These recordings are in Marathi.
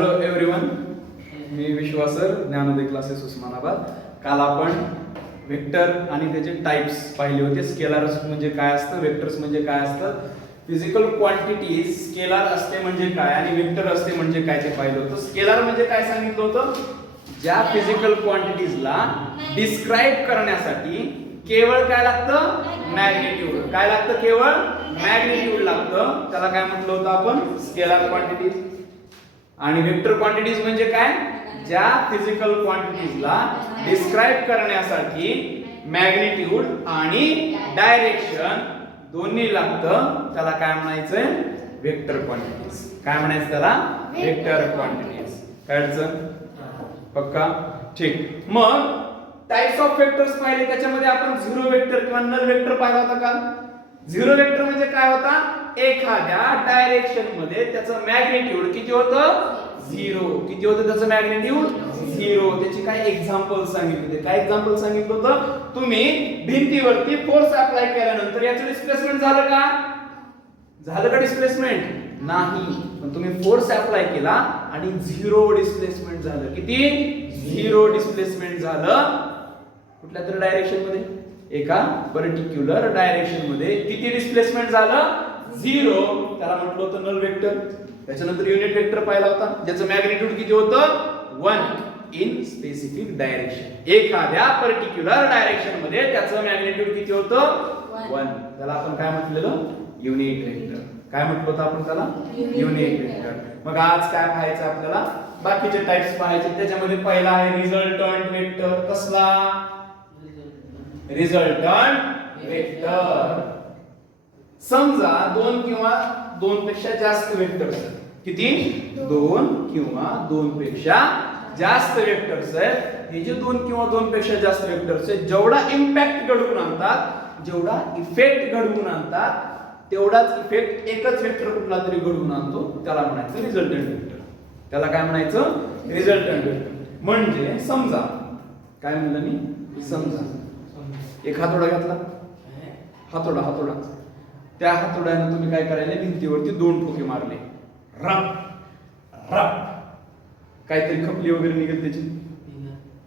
हॅलो एव्हरीवन, मी विश्वास सर, ज्ञानोदय क्लासेस उस्मानाबाद. काल आपण वेक्टर आणि त्याचे टाइप्स पाहिले होते. स्केलार्स म्हणजे काय असतं, वेक्टर्स म्हणजे काय असतं, फिजिकल क्वांटिटीज स्केलार असते म्हणजे काय आणि वेक्टर असते म्हणजे काय ते पाहिलं होतं. स्केलार म्हणजे काय सांगितलं होतं, ज्या फिजिकल क्वांटिटीजला डिस्क्राइब करण्यासाठी केवळ काय लागतं, मॅग्निट्यूड. काय लागतं, केवळ मॅग्निट्यूड लागतं. त्याला काय म्हटलं होतं आपण, स्केलार क्वांटिटीज. आणि वेक्टर क्वांटिटीज म्हणजे काय, ज्या फिजिकल क्वांटिटीजला डिस्क्राइब करण्यासाठी मॅग्निट्यूड आणि डायरेक्शन दोन्ही लागतं, त्याला काय म्हणायचंय, वेक्टर क्वांटिटीज. काय म्हणायचं त्याला, वेक्टर क्वांटिटीज. कळलं पक्का? ठीक. मग टाइप्स ऑफ वेक्टर्स पाहिले, त्याच्यामध्ये आपण झिरो वेक्टर किंवा नल वेक्टर पाहिला होता का. झिरो वेक्टर म्हणजे काय होता, एखाद्या डायरेक्शन मध्ये त्याचं मॅग्निट्यूड किती होतं, झिरो. किती होतं त्याचं मॅग्निट्यूड, झिरो. त्याची काय एक्झाम्पल सांगितले होते. काय एक्झाम्पल सांगितलं होतं, तुम्ही भिंतीवरती फोर्स अप्लाय केल्यानंतर याचं डिस्प्लेसमेंट झालं का, झालं का डिस्प्लेसमेंट, नाही. पण तुम्ही फोर्स अप्लाय केला आणि झिरो डिस्प्लेसमेंट झालं. किती, झिरो डिस्प्लेसमेंट झालं. कुठल्या तरी डायरेक्शन मध्ये, एका पर्टिक्युलर डायरेक्शन मध्ये किती डिस्प्लेसमेंट झालं, झिरो. त्याला म्हटलं होतं नल वेक्टर. त्याच्यानंतर युनिट वेक्टर पाहिला होता, ज्याचं मॅग्निट्यूड किती होतं, 1 इन स्पेसिफिक डायरेक्शन. एखाद्या पर्टिक्युलर डायरेक्शन मध्ये त्याचं मॅग्निट्यूड किती होतं, 1. त्याला आपण काय म्हटलेलं, युनिट वेक्टर. काय म्हटलं होतं आपण त्याला, युनिट वेक्टर. मग आज काय पाहायचं आपल्याला, बाकीचे टाइप्स पाहायचे. त्याच्यामध्ये पहिला आहे रिझल्टंट वेक्टर. कसला, रिझल्टंट वेक्टर. समजा दोन किंवा दोन पेक्षा जास्त वेक्टर्स आहेत. किती, दोन किंवा दोन पेक्षा जास्त वेक्टर्स आहेत. हे जे दोन किंवा दोन पेक्षा जास्त वेक्टर्स आहेत, जेवढा इम्पॅक्ट घडवून आणतात, जेवढा इफेक्ट घडवून आणतात, तेवढाच इफेक्ट एकच वेक्टर कुठला तरी घडवून आणतो, त्याला म्हणायचं रिझल्टंट वेक्टर. त्याला काय म्हणायचं, रिझल्टंट वेक्टर. म्हणजे समजा, काय म्हणलं मी, समजा एक हातोडा घेतला, हातोडा. त्या हातोड्याने तुम्ही काय करायला, भिंतीवरती दोन ठोके मारले, रप रप, काहीतरी खपली वगैरे निघेल त्याची,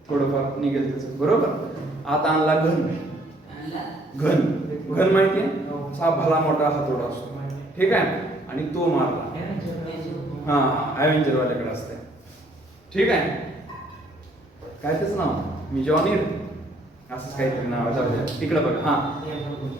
थोडंफार निघेल त्याचं, बरोबर. आता आणला घन माहितीये, हा भला मोठा हातोडा असतो, ठीक आहे, आणि तो मारला. हा, ॲव्हेंजर वाल्याकडे असते, ठीक आहे. काय त्याचं नाव, मिजॉनिर असंच काहीतरी नाव आहे, तिकडे बघा. हा,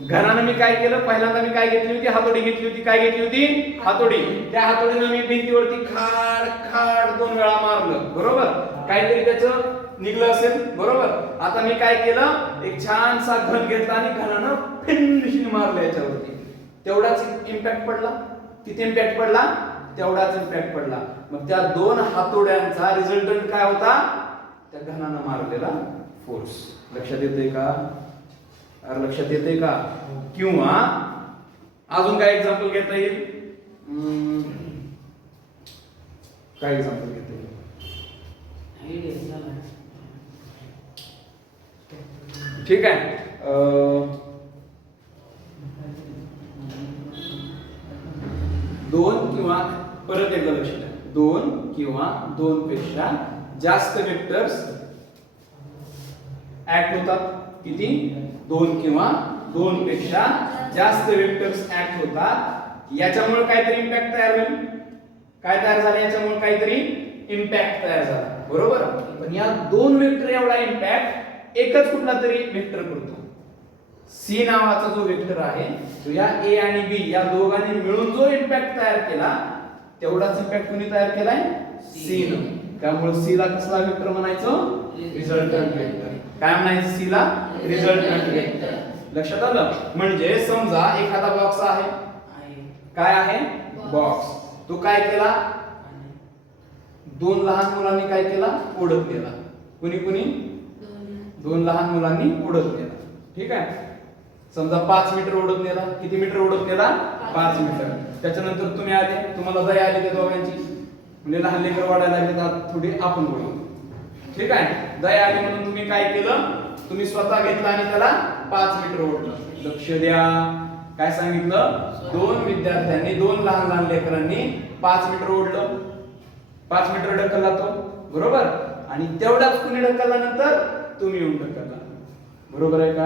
घरानं मी काय केलं, पहिल्यांदा मी काय घेतली होती, हातोडी घेतली होती. काय घेतली होती, हातोडी. त्या हातोडीनं मी भिंतीवरती खाड खाड 2 वेळा मारलं, बरोबर. काहीतरी त्याचं निघलं असेल, बरोबर. आता मी काय केलं, एक छानसा घन घेतला आणि घनानं फिनिशिंग मारलं याच्यावरती. तेवढाच इम्पॅक्ट पडला. किती इम्पॅक्ट पडला, तेवढाच इम्पॅक्ट पडला. मग त्या दोन हातोड्यांचा रिझल्टंट काय होता, त्या घनानं मारलेला फोर्स. लक्षात येते का, लक्षात येते का. किंवा अजून काय एक्झाम्पल घेता येईल, काय एक्झाम्पल घेता येईल, ठीक आहे. दोन किंवा, परत एकदा लक्ष द्या, दोन किंवा दोन पेक्षा जास्त वेक्टर्स ऍक्ट होतात. किती, दोन किंवा दोन पेक्षा जास्त वेक्टर्स ऍक्ट होतात. याच्यामुळे काहीतरी इम्पॅक्ट तयार होईल. काय तयार झालं, याच्यामुळे काहीतरी इम्पॅक्ट तयार झाला, बरोबर. पण या दोन वेक्टर एवढा इम्पॅक्ट एकच कुठला तरी वेक्टर करतो. सी नावाचा जो वेक्टर आहे, तो या ए आणि बी या दोघांनी मिळून जो इम्पॅक्ट तयार केला, तेवढाच इम्पॅक्ट कोणी तयार केलाय, सी न. त्यामुळे सी ला कसला वेक्टर म्हणायचं, रिझल्टंट वेक्टर. काय म्हणायचं, सी ला रिझल्टंट वेक्टर. लक्षात आलं. म्हणजे समजा एखादा बॉक्स आहे, काय आहे, बॉक्स. तो काय केला, दोन लहान मुलांनी काय केला, ओढत गेला. कुणी दोन लहान मुलांनी ओढत गेला, ठीक आहे. समजा 5 मीटर ओढत नेला. किती मीटर ओढत नेला, 5 मीटर. त्याच्यानंतर तुम्ही आले, तुम्हाला दया आली त्या दोघांची, म्हणजे लहान लेकर वाढायला लागले, थोडी आपण बोलू, ठीक आहे. दया आली म्हणून तुम्ही काय केलं, तुम्ही स्वतः घेतला आणि त्याला 5 मीटर ओढलं. लक्ष द्या, काय सांगितलं, दोन विद्यार्थ्यांनी, दोन लहान लहान लेकरांनी 5 मीटर ओढलं. 5 मीटर ढकलला तो, बरोबर, आणि तेवढाच कुणी ढकलल्यानंतर तुम्ही येऊन ढकलला, बरोबर आहे का?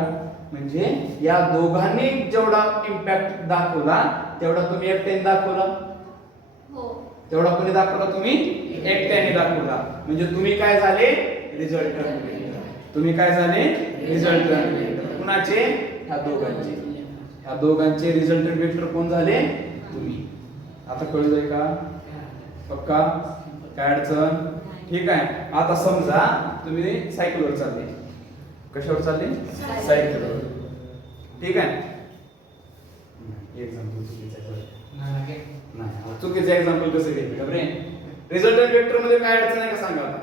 म्हणजे या दोघांनी जेवढा इम्पॅक्ट दाखवला तेवढा तुम्ही एकट्याने दाखवला, तेवढा कोणी दाखवला? तुम्ही एकट्याने दाखवला. म्हणजे तुम्ही काय झाले? Resultant vector. तुम्ही काय झाले? Resultant vector. कुणाचे? ह्या दोघांचे. ह्या दोघांचे रिझल्टंट वेक्टर कोण झाले? तुम्ही. आता कळलंय का? पक्का? काय अडचण? ठीक आहे. आता समजा तुम्ही सायकलवर चालले. कशावर चालले? सायकलवर. ठीक आहे. एक्झाम्पल चुकीचं एक्झाम्पल कसं घ्यायचं बरे? रिझल्टंट वेक्टर मध्ये काय अडचण आहे का सांगा आता?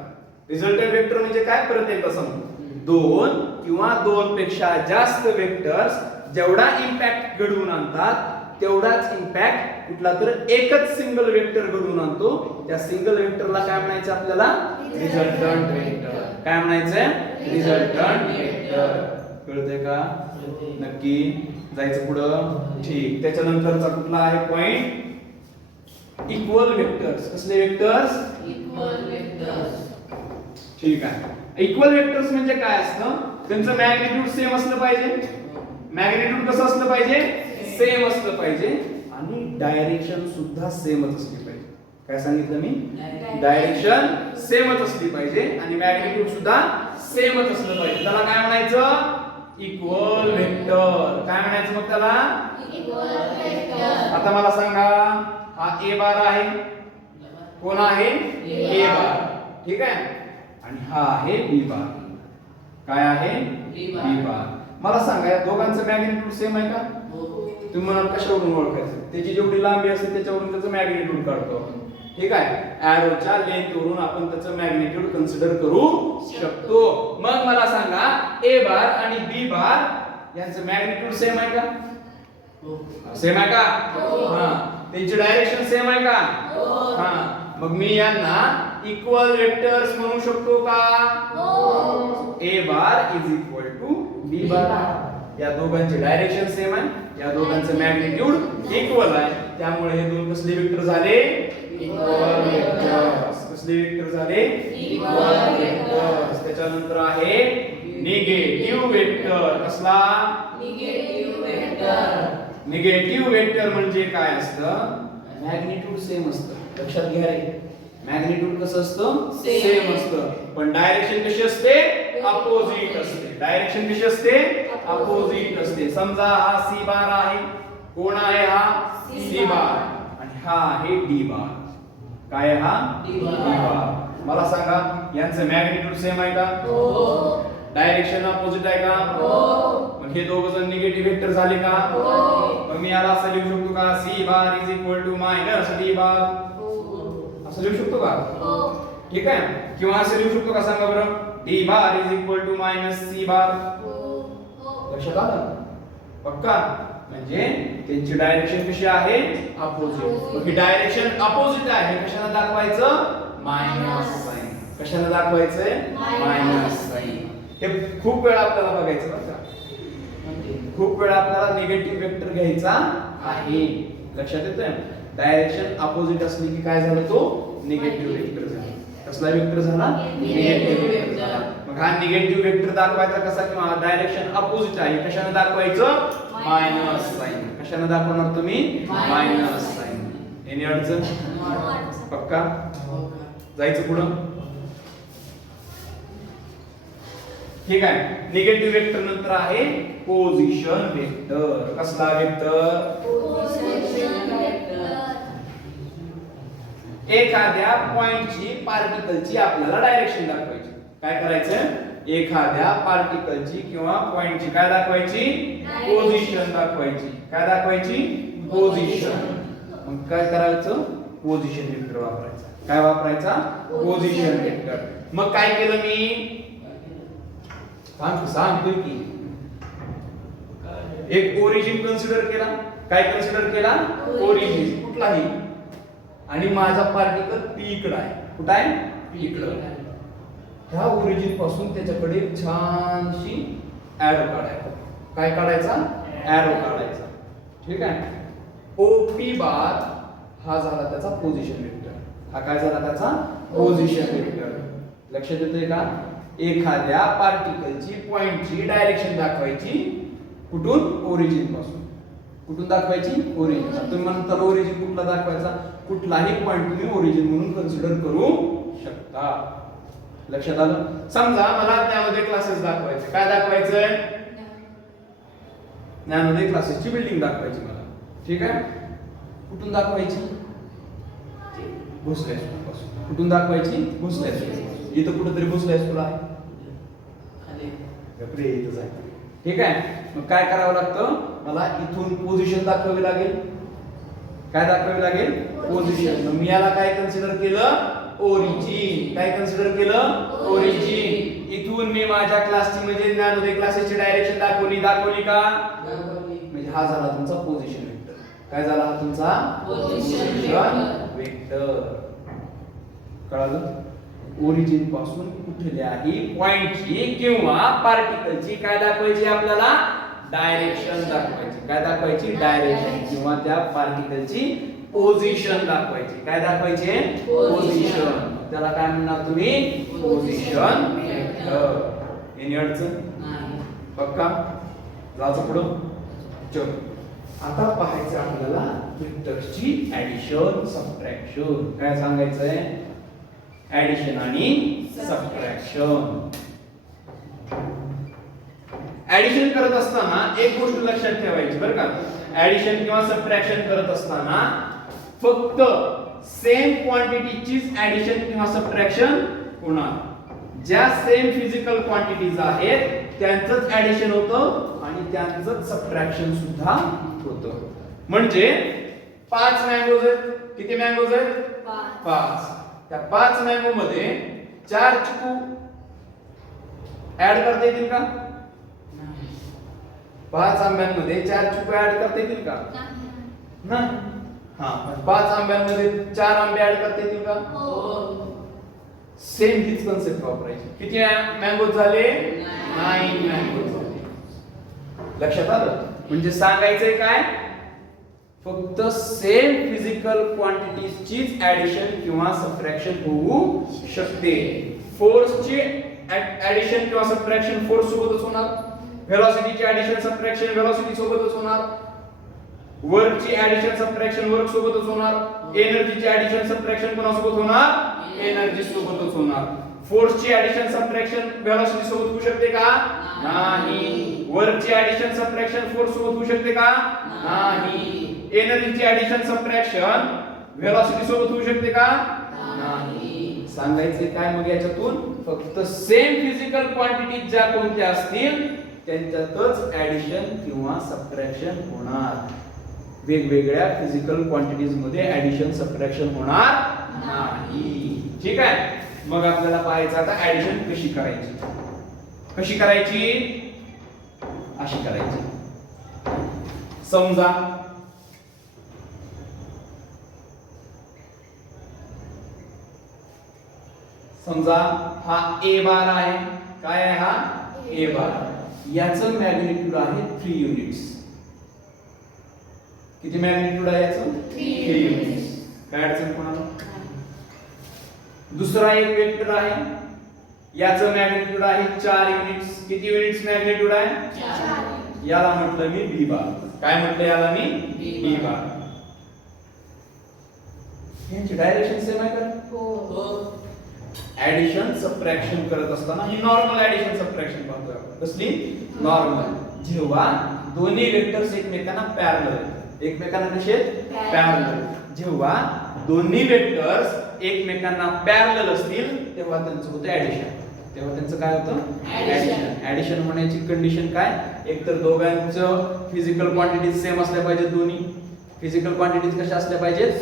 रिझल्टंट वेक्टर म्हणजे काय? परत एकदा सांगू. दोन किंवा दोन पेक्षा जास्त वेक्टर्स जेवढा इम्पॅक्ट घडवून आणतात तेवढाच इम्पॅक्ट कुठला तर एकच सिंगल वेक्टर घडवून आणतो. त्या सिंगल वेक्टरला काय म्हणायचं आपल्याला? Resultant vector. काय म्हणायचंय? Resultant vector. कळतंय का? नक्की जायचं पुढं. ठीक. त्याच्यानंतरचा कुठला आहे पॉइंट? Equal vectors. कसले वेक्टर्स? Equal vectors. ठीक आहे. इक्वल वेक्टर्स म्हणजे काय असतं? त्यांचं मॅग्निट्यूड सेम असलं पाहिजे. मॅग्निट्यूड कसं असलं पाहिजे? सेम असलं पाहिजे. आणि डायरेक्शन सुद्धा सेमच असली पाहिजे. काय सांगितलं मी? डायरेक्शन सेमच असली पाहिजे आणि मॅग्निट्यूड सुद्धा सेमच असलं पाहिजे. त्याला काय म्हणायचं? Equal vector. काय म्हणायचं मग त्याला? Equal vector. आता मला सांगा, हा ए बार आहे. कोण आहे? ए बार. ठीक आहे. आणि हा आहे बी बार. काय आहे? B bar. मला सांगा या दोघांचं मॅग्निट्यूड सेम आहे का? तुम्ही म्हणाल कशावरून ओळखायचं? त्याची जेवढी लांबी असेल त्याच्यावरून त्याचं मॅग्निट्यूड काढतो आपण. ठीक आहे. एरोच्या लेंथ वरून आपण त्याचं मॅग्निट्यूड कन्सिडर करू शकतो. मग मला सांगा ए बार आणि बी बार यांचं मॅग्निट्यूड सेम आहे का? सेम आहे का? हा. त्यांची डायरेक्शन सेम आहे का? हा. मग मी यांना इक्वल वेक्टर्स म्हणू शकतो का? A bar is equal to B bar. या दोघांची डायरेक्शन सेम आहे. या दोघांचं मॅग्निट्यूड इक्वल आहे. त्यामुळे हे दोन कसले वेक्टर झाले? Equal vectors. कसले वेक्टर झाले? Equal vectors. त्याच्यानंतर आहे निगेटिव्ह वेक्टर. कसला? Negative vector. निगेटिव्ह वेक्टर म्हणजे काय असतं? मॅग्निट्यूड सेम असतं. लक्षात घ्या रे. मॅग्निट्यूड कसं असतं? सेम असतं. पण डायरेक्शन कशी असते? अपोजिट असते. डायरेक्शन कशी असते? अपोजिट असते. समजा हा सी बार आहे. कोण आहे हा? C bar. आणि हा आहे डी बार. काय आहे हा? D D bar. बार. मला सांगा यांचं मॅग्निट्यूड सेम आहे का? डायरेक्शन अपोजिट आहे का? मग हे दोघ जण निगेटिव्ह वेक्टर झाले का? मग मी याला असं लिहू शकतो का? C bar is equal to minus D bar. असं लिहू शकतो का? ठीक आहे. किंवा असं लिहू शकतो का? सांगा बरं. D bar is equal to minus C bar. लक्षात आलं? पक्का? म्हणजे त्यांची डायरेक्शन कशी आहे? अपोजिट. मग ही डायरेक्शन अपोजिट आहे. कशाला दाखवायचं? Minus sign. कशाला दाखवायचंय? Minus sign. हे खूप वेळा आपल्याला बघायचं बरं का. खूप वेळा आपल्याला निगेटिव्ह वेक्टर घ्यायचा आहे. लक्षात येतंय? डायरेक्शन अपोजिट असली की काय झालं? तो निगेटिव्ह वेक्टर झाला. कसला वेक्टर झाला? निगेटिव्ह वेक्टर झाला. मग हा निगेटिव्ह वेक्टर दाखवायचा कसा? किंवा डायरेक्शन अपोजिट आहे. कशाने दाखवायचं? Minus sign. कशाने दाखवणार तुम्ही? Minus sign. एनी अडचण? पक्का? जायचं पुढं. ठीक आहे. निगेटिव्ह वेक्टर नंतर आहे पोझिशन वेक्टर. कसला वेक्टर? एखाद्या पॉइंटची पार्टिकलची आपल्याला डायरेक्शन दाखवायची. काय करायचं? एखाद्या पार्टिकलची किंवा पॉइंटची काय दाखवायची? पोझिशन दाखवायची. काय दाखवायची? पोझिशन. मग काय करायचं? पोझिशन वेक्टर वापरायचा. काय वापरायचा? Position vector. मग काय केलं मी? सांगतोय की एक ओरिजिन कन्सिडर केला. काय कन्सिडर केला? ओरिजिन कुठलाही. आणि माझा पार्टिकल पी इकडे आहे. कुठं आहे? पी इकडे. ह्या ओरिजिन पासून त्याच्याकडे छानशी एरो काढायचा. काय काढायचा? एरो काढायचा. ठीक आहे. ओपी बार हा झाला त्याचा पोझिशन वेक्टर. हा काय झाला त्याचा पोझिशन वेक्टर. लक्षात येतोय का? एखाद्या पार्टिकलची पॉइंटची डायरेक्शन दाखवायची कुठून? ओरिजिन पासून. कुठून दाखवायची? ओरिजिन. तुम्ही म्हणता ओरिजिन कुठला दाखवायचा? कुठलाही पॉइंट तुम्ही ओरिजिन म्हणून कन्सिडर करू शकता. लक्षात आलं? समजा मला त्यामध्ये क्लासेस दाखवायचे. काय दाखवायचंय? ज्ञानोदय क्लासेसची बिल्डिंग दाखवायची मला. ठीक आहे? कुठून दाखवायची? भोसले हायस्कूल पासून. कुठून दाखवायची? भोसले हायस्कूल. इथं कुठेतरी भोसले हायस्कूल आहे. गप्रे इथंच आहे. ठीक आहे? मग काय करावं लागतं? मला इथून पोझिशन दाखवावी लागेल. काय दाखवावी लागेल? पोझिशन. मग मी याला काय कन्सिडर केलं? ओरिजिन. काय कन्सिडर केलं? ओरिजिन. इथून मी माझ्या क्लासची म्हणजे ज्ञानोदय क्लासेसची डायरेक्शन दाखवली का? म्हणजे हा झाला तुमचा पोझिशन वेक्टर. काय झाला हा तुमचा? Position vector. कळालं? ओरिजिन पासून कुठल्याही पॉइंटची किंवा पार्टिकलची काय दाखवायची आपल्याला? डायरेक्शन दाखवायची. काय दाखवायची? डायरेक्शन किंवा त्या पार्टिकलची पोझिशन दाखवायची. काय दाखवायची? पोझिशन. त्याला काय म्हणणार तुम्ही? Position vector. एनी अडचण? पक्का? जायचं पुढं. चल आता पाहायचं आपल्याला वेक्टर्सची ऍडिशन सबट्रॅक्शन. काय सांगायचंय? ऍडिशन आणि सबट्रॅक्शन. ऍडिशन करत असताना एक गोष्ट लक्षात ठेवायची बरं का. ऍडिशन किंवा सबट्रॅक्शन करत असताना फक्त सेम क्वांटिटीचीच ऍडिशन किंवा सबट्रॅक्शन होणार. ज्या सेम फिजिकल क्वांटिटीज आहेत त्यांचंच ऍडिशन होतं आणि त्यांचंच सबट्रॅक्शन सुद्धा होतं. म्हणजे 5 मँगोज आहेत. किती मँगोज आहेत? 5. त्या 5 मँगो मध्ये 4 चिकू ऍड करता येतील का? 5 आंब्यांमध्ये 4 चिकू ऍड करता येतील का? नाही. हा, 5 आंब्यांमध्ये 4 आंबे ऍड करता येतील का? सेम हीच कन्सेप्ट वापरायची. किती मँगोज झाले? 9 मँगोज झाले. लक्षात आलं? म्हणजे सांगायचंय काय? फक्त सेम फिजिकल क्वांटिटीजचीच ऍडिशन किंवा सबट्रॅक्शन होऊ शकते. फोर्सची ऍडिशन किंवा सबट्रॅक्शन फोर्स सोबतच होणार. व्हेलॉसिटीची ऍडिशन सबट्रॅक्शन व्हेलॉसिटी सोबतच होणार. वर्कची ऍडिशन सबट्रॅक्शन वर्क सोबतच होणार. एनर्जीची ऍडिशन सबट्रॅक्शन कोणासोबत होणार? एनर्जी सोबतच होणार. फोर्सची ऍडिशन सबट्रॅक्शन व्हेलॉसिटी सोबत होऊ शकते का? नाही. वर्कची ऍडिशन सबट्रॅक्शन फोर्स सोबत होऊ शकते का? नाही. एनर्जीची ऍडिशन सबट्रॅक्शन व्हेलॉसिटी सोबत होऊ शकते का? नाही. सांगायचे काय मग याच्यातून? फक्त सेम फिजिकल क्वांटिटी ज्या कोणत्या असतील त्यांच्यातच ऍडिशन किंवा सबट्रॅक्शन होणार. वेगवेगळ्या फिजिकल क्वांटिटीज मध्ये ऍडिशन सबट्रॅक्शन होणार नाही. ठीक आहे? मग आपल्याला पाहायचं आता ऍडिशन कशी करायची. कशी करायची? अशी करायची. समजा हा ए बार आहे. काय आहे हा? ए बार. याचं मॅग्निट्यूड आहे 3 युनिट्स. किती मॅग्निट्यूड आहे याचं? 3 युनिट्स. काय अडचण कोणाला? दुसरा एक वेक्टर आहे. याचं मॅग्निट्यूड आहे 4 युनिट्स. किती युनिट्स मॅग्निट्यूड आहे? 4. याला म्हटलं मी बी बार. काय म्हटलं याला मी? B bar. यांची डायरेक्शन सेम आहे का? हो. ऍडिशन सबट्रॅक्शन करत असताना ही नॉर्मल ऍडिशन सबट्रॅक्शन पाहतोय आपण. कसली? नॉर्मल. जेव्हा दोन्ही वेक्टर्स एकमेकांना पॅरलल आहेत. एकमेकांना कसे आहेत? पॅरलल. जेव्हा दोन्ही वेक्टर्स एकमेकांना पॅरलल असतील तेव्हा त्यांचं होतं ऍडिशन. तेव्हा त्यांचं काय होतं? ऍडिशन. ऍडिशन होण्याची कंडिशन काय? एकतर दोघांचं फिजिकल क्वांटिटीज सेम असल्या पाहिजेत. दोन्ही फिजिकल क्वांटिटीज कशा असल्या पाहिजेत?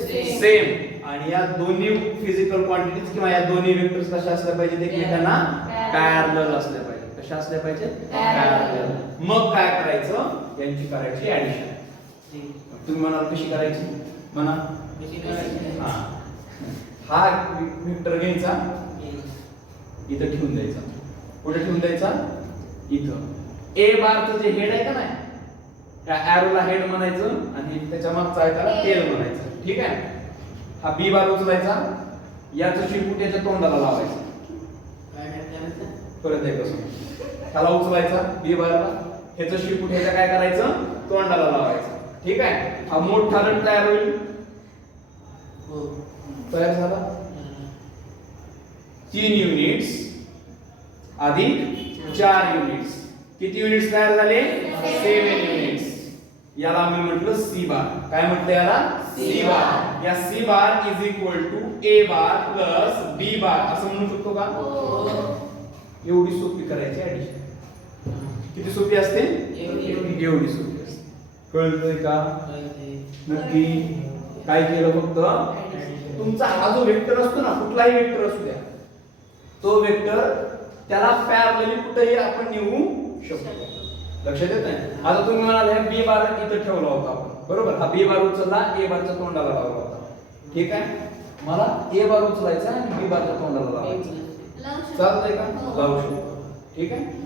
सेम. आणि या दोन्ही फिजिकल क्वांटिटीज किंवा या दोन्ही वेक्टर्स कशा असल्या पाहिजेत? एकमेकांना पॅरलल असल्या पाहिजेत. कशा असल्या पाहिजेत? पॅरलल. मग काय करायचं? यांची करायची ऍडिशन. तुम्ही म्हणाल कशी करायची? म्हणा. हा वेक्टर घ्यायचा, इथं ठेवून द्यायचा. कुठे ठेवून द्यायचा? इथं. ए बारचं जे हेड आहे का नाही, त्या एरोला हेड म्हणायचं आणि त्याच्या मागचा आहे त्याला टेल म्हणायचं. ठीक आहे? हा बी बार उचलायचा, याचं शेपूट याच्या तोंडाला लावायचं. परत एकदा सांग. त्याला उचलायचा बी बारला, ह्याचं शेपूट ह्याच्या काय करायचं तोंडाला लावायचं. ठीक आहे. हा मोठा रट तयार होईल. तयार झाला. 3 युनिट्स अधिक 4 युनिट्स. किती युनिट्स तयार झाले 7 युनिट्स. याला आम्ही म्हटलं सी बार. काय म्हटलं याला सी बार. या C bar is equal to A bar plus B bar असं म्हणू शकतो का? एवढी सोपी करायची ऍडिशन. किती सोपी असते एवढी सोपी असते. कळतंय का? नक्की. काय केलं फक्त तुमचा हा जो वेक्टर असतो ना कुठलाही वेक्टर असू द्या तो वेक्टर त्याला पॅरलली कुठेही आपण निवडू शकतो. लक्षात येत नाही. आता तुम्ही म्हणाल बी बार इथं ठेवला होता आपण बरोबर. हा बी बार उचलला ए बारच्या तोंडाला लावला होता. ठीक आहे. मला ए बार उचलायचा आणि बी बारच्या तोंडाला लावायचा. चालतंय का? लावू शकतो. ठीक आहे.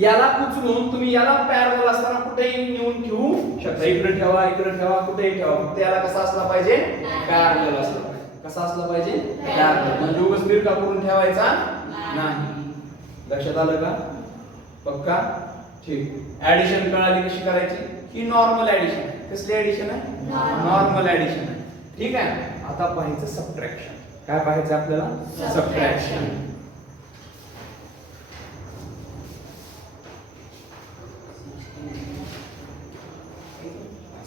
याला उचलून तुम्ही याला पॅरलल असताना कुठेही नेऊन ठेवू शकता. इकडे ठेवा इकडे ठेवा कुठेही ठेवा. फक्त याला कसा असला पाहिजे पॅरलल असला पाहिजे. कसा असला पाहिजे पॅरलल. म्हणजे उगाच मिरका करून ठेवायचा नाही. लक्षात आलं का? पक्का? ठीक. ऍडिशन कळाली कशी करायची? ही नॉर्मल ऍडिशन आहे. कसली ऍडिशन आहे? नॉर्मल ऍडिशन आहे. ठीक आहे. आता पाहायचं सबट्रॅक्शन. काय पाहायचं आपल्याला? सबट्रॅक्शन.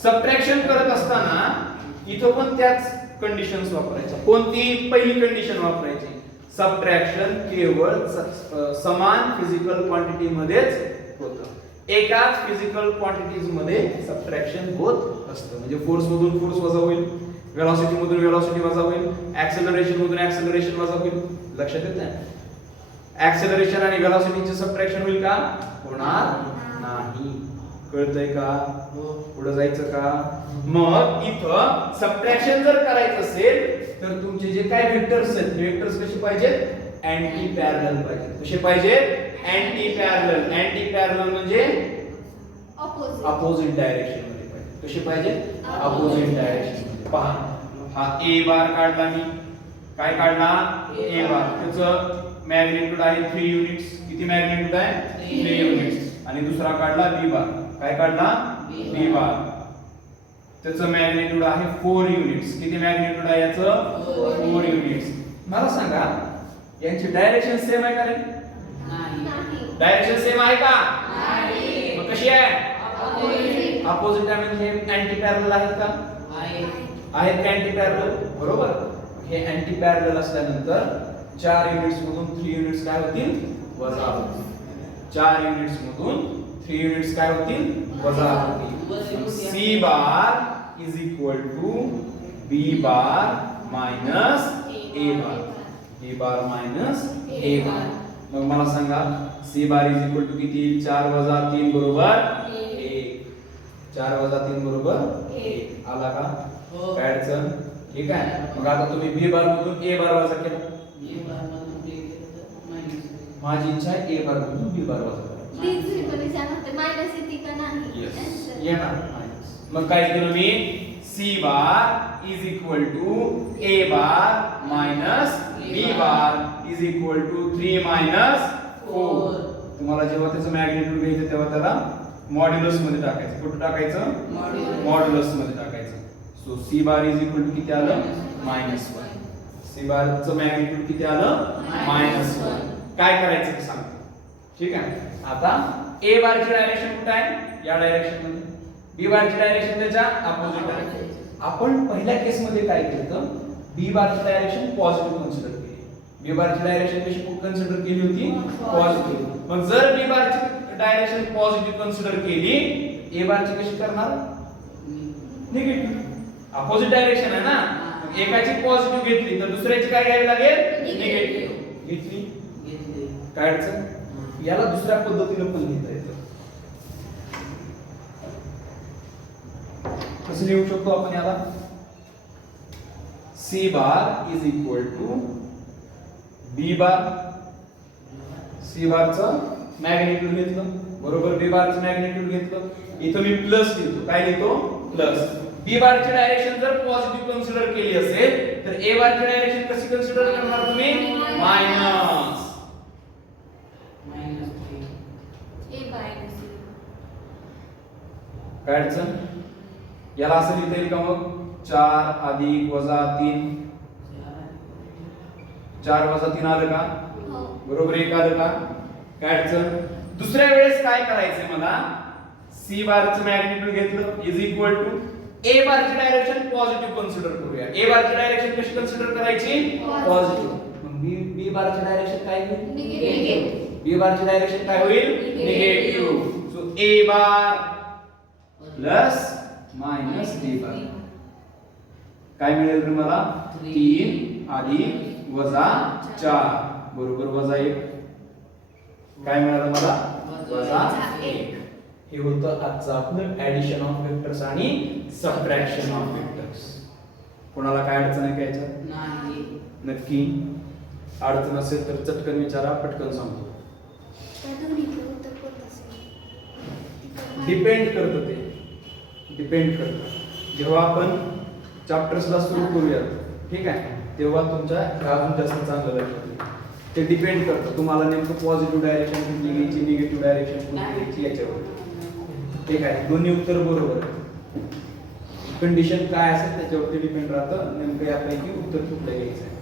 सबट्रॅक्शन करत असताना इथं पण त्याच कंडिशन्स वापरायच्या. कोणती? पहिली कंडिशन वापरायची. सबट्रॅक्शन केवळ समान फिजिकल क्वांटिटी मध्येच होतं. एकाच फिजिकल क्वांटिटीज मध्ये सबट्रॅक्शन होत असतं. म्हणजे फोर्स मधून फोर्स वजा होईल, वेलोसिटी मधून वेलोसिटी वजा होईल, ऍक्सेलरेशन मधून ऍक्सेलरेशन वजा होईल. लक्षात येत नाही. ऍक्सेलरेशन आणि वेलोसिटीचे सबट्रॅक्शन होईल का? होणार नाही. कळतंय का? पुढे जायचं का? मग इथं सबट्रॅक्शन जर करायचं असेल तर तुमचे जे काय वेक्टर्स आहेत वेक्टर्स कसे पाहिजेत? अँटी पॅरलल पाहिजेत. कसे पाहिजेत? Anti parallel. अँटी पॅरलल म्हणजे अपोजिट डायरेक्शन मध्ये पाहिजे. कसे पाहिजेत? अपोजिट डायरेक्शन मध्ये. पहा हा ए बार काढला मी. काय काढला? ए बार. त्याचं मॅग्निट्यूड आहे 3 युनिट्स. किती मॅग्निट्यूड आहे? 3 युनिट्स. आणि दुसरा काढला बी बार. काय काढला? B bar. त्याचं मॅग्निट्यूड आहे 4 युनिट्स. किती मॅग्निट्यूड आहे याचं? 4 युनिट्स. मला सांगा यांची डायरेक्शन सेम आहे का रे? डायरेक्शन सेम आहे का? मग कशी आहे? अपोजिट आहे. म्हणजे अँटी पॅरलल आहेत का? आहेत का अँटी पॅरलल? बरोबर. हे अँटी पॅरलल असल्यानंतर 4 युनिट्स मधून 3 युनिट्स काय होतील? वजा होतील. 4 युनिट्स मधून 3 युनिट्स काय होतील? वजा होतील. C bar is equal to B bar minus A bar. B bar minus A bar. मग मला सांगा C bar is equal to किती? 4 वजा 3 बरोबर 1. 4 वजा 3 बरोबर 1. आला का? अडचण? ठीक आहे. मग आता तुम्ही बी बार मधून ए बार वजा केला. माझी इच्छा आहे ए बार मधून बी बार वजा करायची. येणार मायनस. मग काय केलं मी? C bar is equal to A bar minus B bar is equal to 3 minus 4. तुम्हाला जेव्हा त्याचं मॅग्निट्यूड घ्यायचं तेव्हा त्याला मॉड्युलस मध्ये टाकायचं. कुठं टाकायचं? मॉड्युलस मध्ये टाकायचं. So C bar is equal to किती आलं? -1. सी बारचं मॅग्निट्यूड किती आलं? -1. काय करायचं ते सांग. ठीक आहे. आता ए बारची डायरेक्शन कुठे आहे? या डायरेक्शन मध्ये. बी बारची डायरेक्शन त्याच्या अपोजिट आहे. आपण पहिल्या केस मध्ये काय केलं? बी बारची डायरेक्शन पॉझिटिव्ह कन्सिडर केली. बी बारची डायरेक्शन कशी कन्सिडर केली होती? पॉझिटिव्ह. मग जर बी बारची डायरेक्शन पॉझिटिव्ह कन्सिडर केली, ए बारची कशी करणार? निगेटिव्ह. अपोजिट डायरेक्शन आहे ना. एकाची पॉझिटिव्ह घेतली तर दुसऱ्याची काय घ्यावी लागेल? निगेटिव्ह घेतली. काय अडचण? याला दुसऱ्या पद्धतीने पण लिहिता येतं. कसं लिहू शकतो आपण याला? C bar is equal to B bar. C बारचं मॅग्निट्यूड घेतलं बरोबर. बी बारचं मॅग्निट्यूड घेतलं. इथं मी प्लस लिहितो. काय लिहितो? प्लस. बी बारची डायरेक्शन जर पॉझिटिव्ह कन्सिडर केली असेल तर ए बारची डायरेक्शन कशी कन्सिडर करणार तुम्ही मायनस काय अडचण याला असं लिहिता येईल का मग 4 अधिक वजा 3 4 वजा 3 आलं का बरोबर 1 आलं का काय अडचण दुसऱ्या वेळेस काय करायचंय मला सी बारचं मॅग्निट्यूड घेतलं इज इक्वल टू ए बारची डायरेक्शन पॉझिटिव्ह कन्सिडर करूया ए बारची डायरेक्शन कशी कन्सिडर करायची पॉझिटिव्ह मग बी बारची डायरेक्शन काय होईल निगेटिव्ह बी बारची डायरेक्शन काय होईल निगेटिव्ह सो ए बार प्लस मायनस बी बार काय मिळेल रे मला 3 अधिक वजा 4 बरोबर वजा 1 काय मिळालं मला वजा 1 हे होतं आजचं आपलं ऍडिशन ऑफ वेक्टर्स आणि सबट्रॅक्शन ऑफ वेक्टर्स कोणाला काय अडचण आहे का याच्यात नक्की अडचण असेल तर चटकन विचारा पटकन सांगतो डिपेंड करतं जेव्हा आपण चॅप्टर्सला सुरू करूयात ठीक आहे तेव्हा तुमच्या अजून जास्त चांगलं लक्षात येईल ते डिपेंड करतं तुम्हाला नेमकं पॉझिटिव्ह डायरेक्शन कुठली घ्यायची निगेटिव्ह डायरेक्शन कुठली घ्यायची याच्यावर ठीक आहे दोन्ही उत्तर बरोबर आहे कंडिशन काय असेल त्याच्यावरती डिपेंड राहतं नेमकं यापैकी उत्तर कुठलं घ्यायचं आहे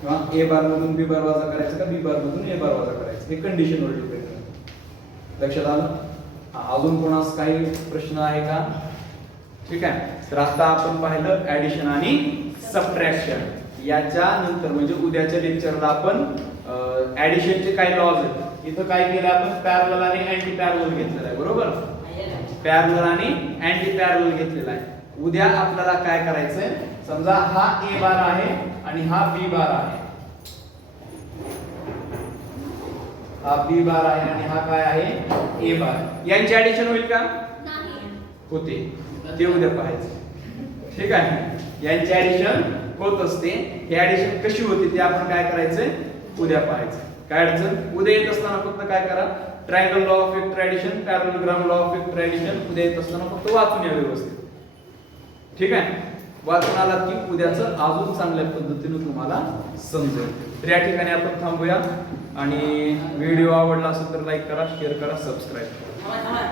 किंवा ए बार मधून बी बार वजा करायचं का बी बार मधून ए बार वजा करायचं हे कंडिशनवर डिपेंड राहतं लक्षात आलं अजून कोणास काही प्रश्न आहे का ठीक आहे तर आता आपण पाहिलं ऍडिशन आणि सबट्रॅक्शन याच्या नंतर म्हणजे उद्याच्या लेक्चरला आपण ऍडिशनचे काही लॉज आहेत इथं काय केलं आपण पॅरलल आणि अँटी पॅरलल घेतलेलं आहे बरोबर पॅरलल आणि अँटी पॅरलल घेतलेला आहे उद्या आपल्याला काय करायचंय समजा हा ए बार आहे आणि हा बी बार आहे हा बी बार आहे आणि हा काय आहे ए बार यांचे ऍडिशन होईल का होते ते उद्या पाहायचं ठीक आहे यांचे ऍडिशन होत असते हे ऍडिशन कशी होते ते आपण काय करायचंय उद्या पाहायचं काय अडचण उद्या येत असताना फक्त काय करा triangle law of vector addition parallelogram law of vector addition उद्या येत असताना फक्त वाचून या व्यवस्थित ठीक आहे वाचून आलात की उद्याचं अजून चांगल्या पद्धतीने तुम्हाला समजेल तर या ठिकाणी आपण थांबूया आणि व्हिडिओ आवडला असेल तर लाईक करा शेअर करा सबस्क्राईब करा